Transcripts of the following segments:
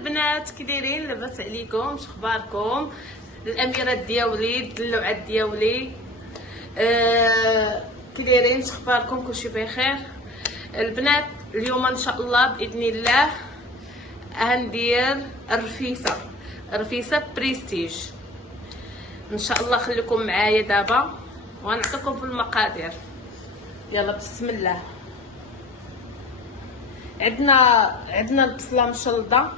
البنات، كي دايرين؟ لاباس عليكم؟ شخباركم؟ الاميرات دياولي، الدلوعات دياولي، كي دايرين؟ شخباركم؟ كلشي بخير البنات؟ اليوم ان شاء الله باذن الله غندير الرفيسه بريستيج ان شاء الله. خليكم معايا دابا وغنعطيكم في المقادير. يلا بسم الله. عندنا البصله مشلضه،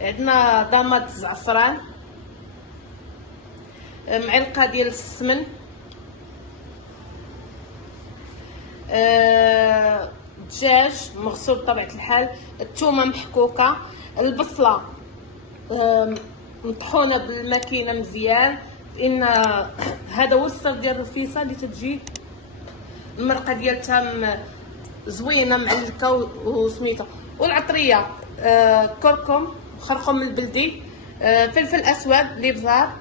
عندنا ضماد الزعفران، معلقه ديال السمن، دجاج مغسول بطبيعه الحال، الثومه محكوكه، البصله مطحونه بالماكينه مزيان، لان هذا هو السر ديال الرفيسه اللي تتجي المرقه ديالتها زوينه معلكه وسميته. والعطريه كركم، خرقوم البلدي، فلفل اسود، الابزار،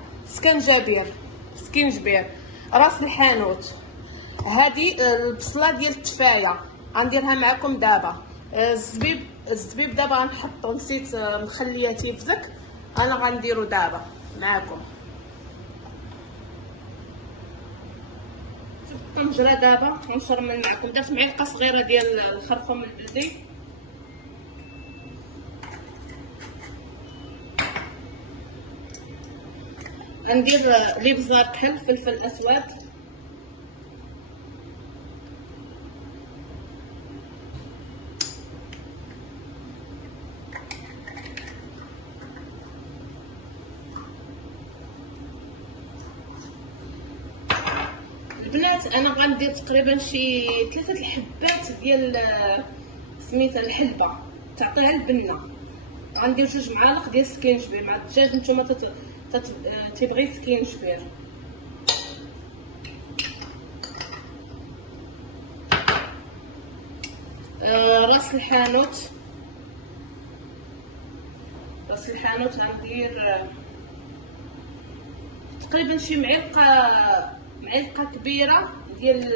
سكنجبير، راس الحانوت. هذه البصله ديال التفايه غنديرها معكم دابا. الزبيب دابا غنحطو، نسيت مخليه تيفزك، انا غنديرو دابا معكم. الطنجره دابا غنشرمل معكم. درت معلقه صغيره ديال الخرقوم البلدي، غندير الابزار كحل، فلفل اسود، البنات انا غندير تقريبا شي 3 الحبات ديال سميتها الحلبه تعطيها البنه. غندير 2 معالق ديال السكينجبير مع الدجاج. نتوما تيبغي سكينجبير. راس الحانوت غندير تقريبا شي معلقه كبيره ديال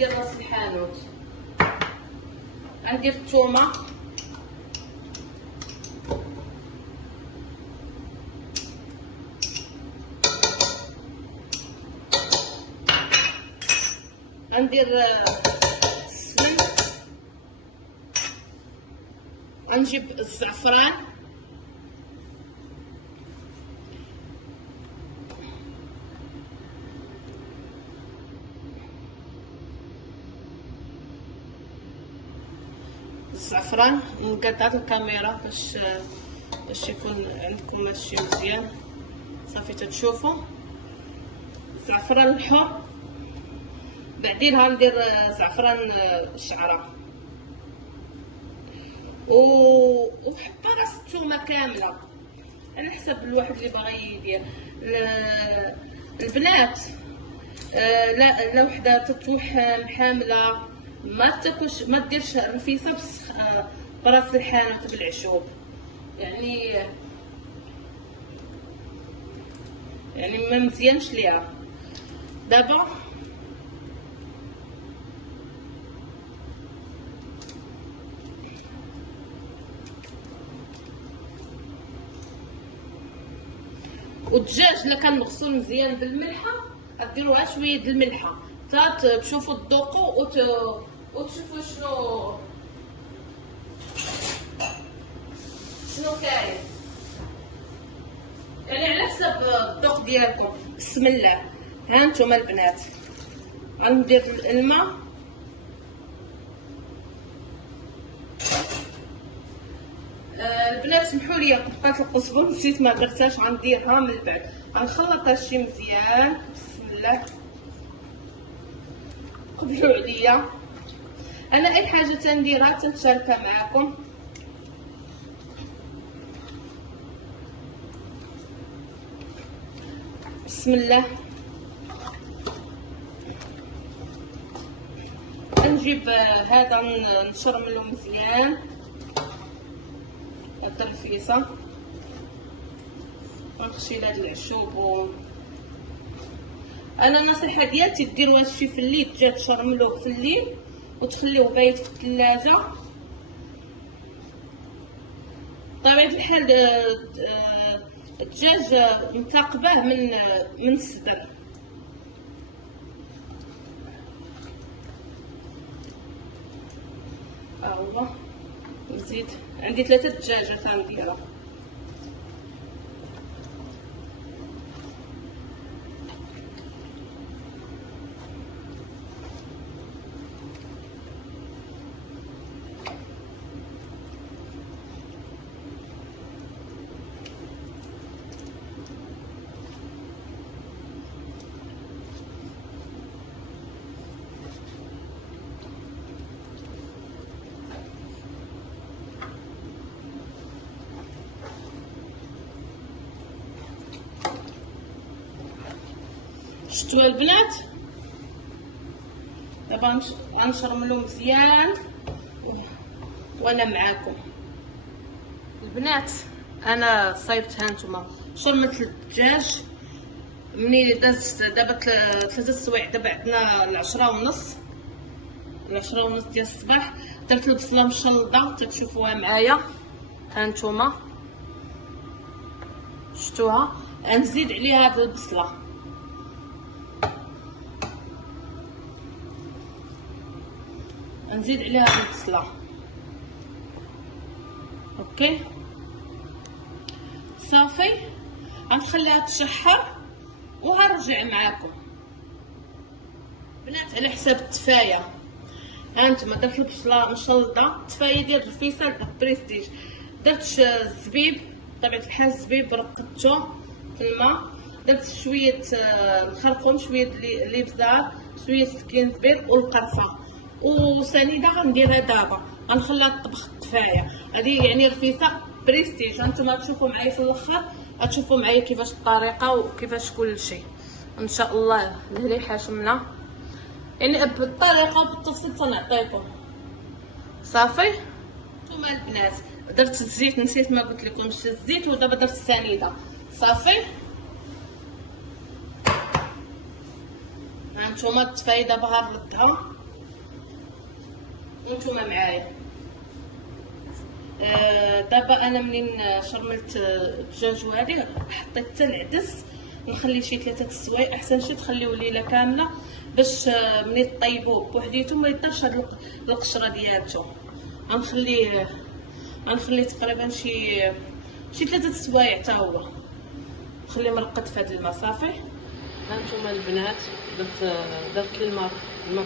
راس الحانوت. غندير الثومه، غندير السمن، غنجيب الزعفران، نقاد الكاميرا باش يكون عندكم هادشي مزيان. صافي تتشوفوا الزعفران الحر، بعدين غندير زعفران الشعره وحبه راس الثومه كامله على حسب الواحد اللي باغي يدير. البنات لا وحده تطوح حامله ما تاكلش، ما ديرش الرفيسه بس براس الحانوت بالعشوب، يعني ما مزيانش ليها. دابا والدجاج الا كان مغسول مزيان بالملحه ديروها شويه د الملحه حتى تشوفوا تذوقوا وتشوفوا شنو كاين، يعني على حسب الذوق ديالكم. بسم الله. ها نتوما البنات غندير الماء، البنات سمحوا لي بقات القزبر نسيت ما درتهاش، غنديرها من بعد. غنخلط هادشي مزيان. بسم الله. قبلوا عليا، انا اي حاجه تنديرها تنشاركها معكم. بسم الله. نجيب هذا نشرملو مزيان هاد الرفيسه، نخشي هاد العشوب. انا النصيحه ديالتي ديروا هادشي في الليل، تجي تشرملوه في الليل وتخليوه بايت في الثلاجه بطبيعة الحال الدجاج متاقباه من الصدر. ها هو نزيد، عندي 3 دجاجات غنديرها. شتوا البنات، دابا غنشرملو مزيان وانا معاكم. البنات انا صايبت، ها نتوما شرمت الدجاج مني دازت دابا 3 سوايع. دابا عندنا 10:30 ديال الصباح. درت البصله مشلضه تتشوفوها معايا، ها نتوما شفتوها. غنزيد عليها هاد البصله، نزيد عليها هاد البصله. اوكي صافي، غنخليها تشحر وغنرجع معاكم. بنات على حساب التفايه، ها نتوما درت البصله مشلضه، التفايه ديال الرفيسه بريستيج. درت الزبيب، بطبيعه الحال الزبيب رقدته في الماء. درت شويه الخرقوم، شويه الابزار، شويه الكينزبير والقرفه وسنيده. غنديرها دابا، غنخليها تطبخ التفايه. هذه يعني رفيسه بريستيج. هانتوما تشوفوا معايا في الاخر، غتشوفوا معايا كيفاش الطريقه وكيفاش كل شيء ان شاء الله. اللي حاشمنا يعني بالطريقه وبالتفصيل تنعطيكم. صافي نتوما البنات، درت الزيت، نسيت ما قلت لكمش الزيت، ودابا درت السنيده. صافي ها نتوما التفايه دابا هردتها وانتوما معايا. دابا انا منين شرملت الدجاج هذه حطيت حتى العدس، نخلي شي 3 سوايع. احسن شي تخليوه ليله كامله باش ملي طيبوه بوحديتو ما يطيرش هاد القشره ديالته. غنخليه تقريبا شي 3 سوايع حتى هو، نخليه مرقد في هاد الماء. صافي هانتوما البنات، درت الماء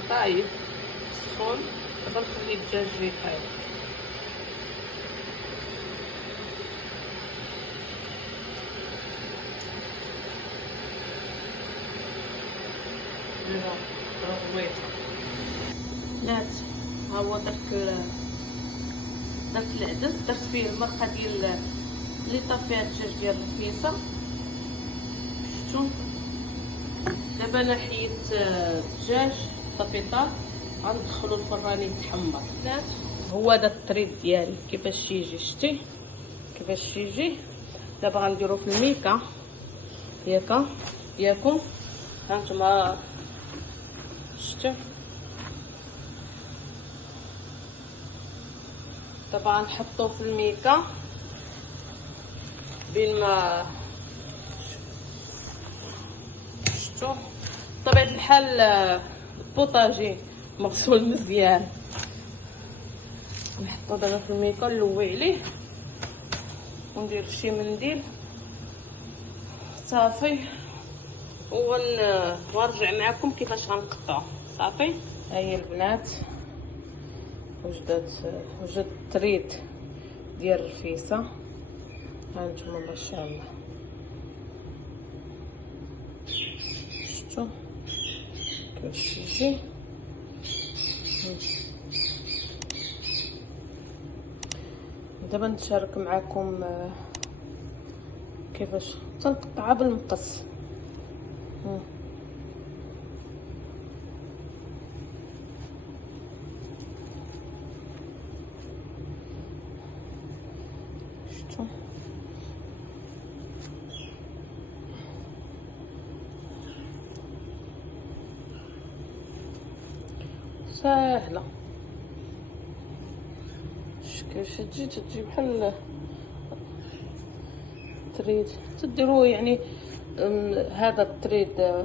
طايب سخون. دابا نخلي الدجاج يطيب. بنات ها هو درت العدس، درت فيه المرقه ديال اللي طاب فيها الدجاج ديال الرفيسه. شفتوا دابا انا حيدت الدجاج صافي طاب، غندخلو الفران يتحمر. بنات هو هذا الطريد ديالي كيفاش يجي، شتي كيفاش يجي. دابا غنديرو في الميكا ياكم. هانتوما شفتوا، دابا غنحطوه في الميكا بين ما شفتوا. بطبيعة الحال البوطاجي مغسول مزيان. نحطو دابا في الميكا، نلوي عليه وندير شي منديل. صافي ونرجع معكم كيفاش غنقطعو. صافي ها هي البنات، وجد التريد ديال الرفيسه. ها نتوما ما شاء الله شفتوا كيفاش يجي. دابا نشارك معكم كيفاش تنقطعها بالمقص. شفتوا ساهله. كيفاش تجي بحال التريد تديروا يعني هذا التريد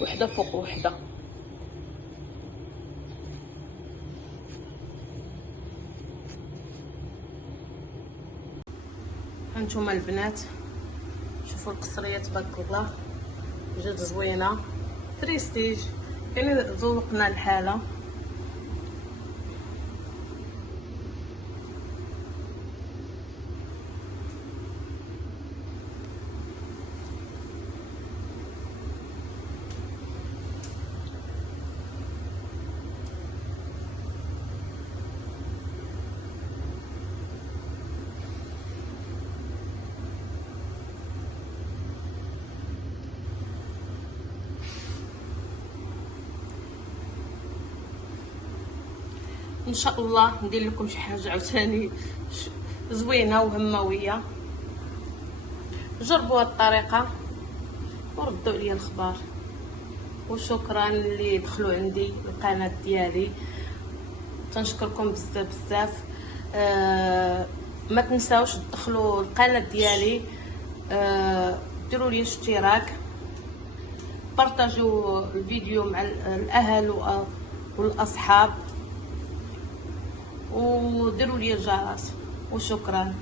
وحده فوق وحده. هانتوما البنات شوفوا القصريه تبارك الله جات زوينه بريستيج، يعني ذوقنا الحاله. ان شاء الله ندير لكم شي حاجه عاوتاني زوينه وهمويه. جربوا هاد الطريقه وردوا عليا الخبر. وشكرا اللي دخلوا عندي القناه ديالي، تنشكركم بزاف بزاف. ما تنساوش تدخلوا القناه ديالي، ديروا لي اشتراك، بارطاجيو الفيديو مع الاهل والاصحاب، وديروا لي الجرس. وشكرا.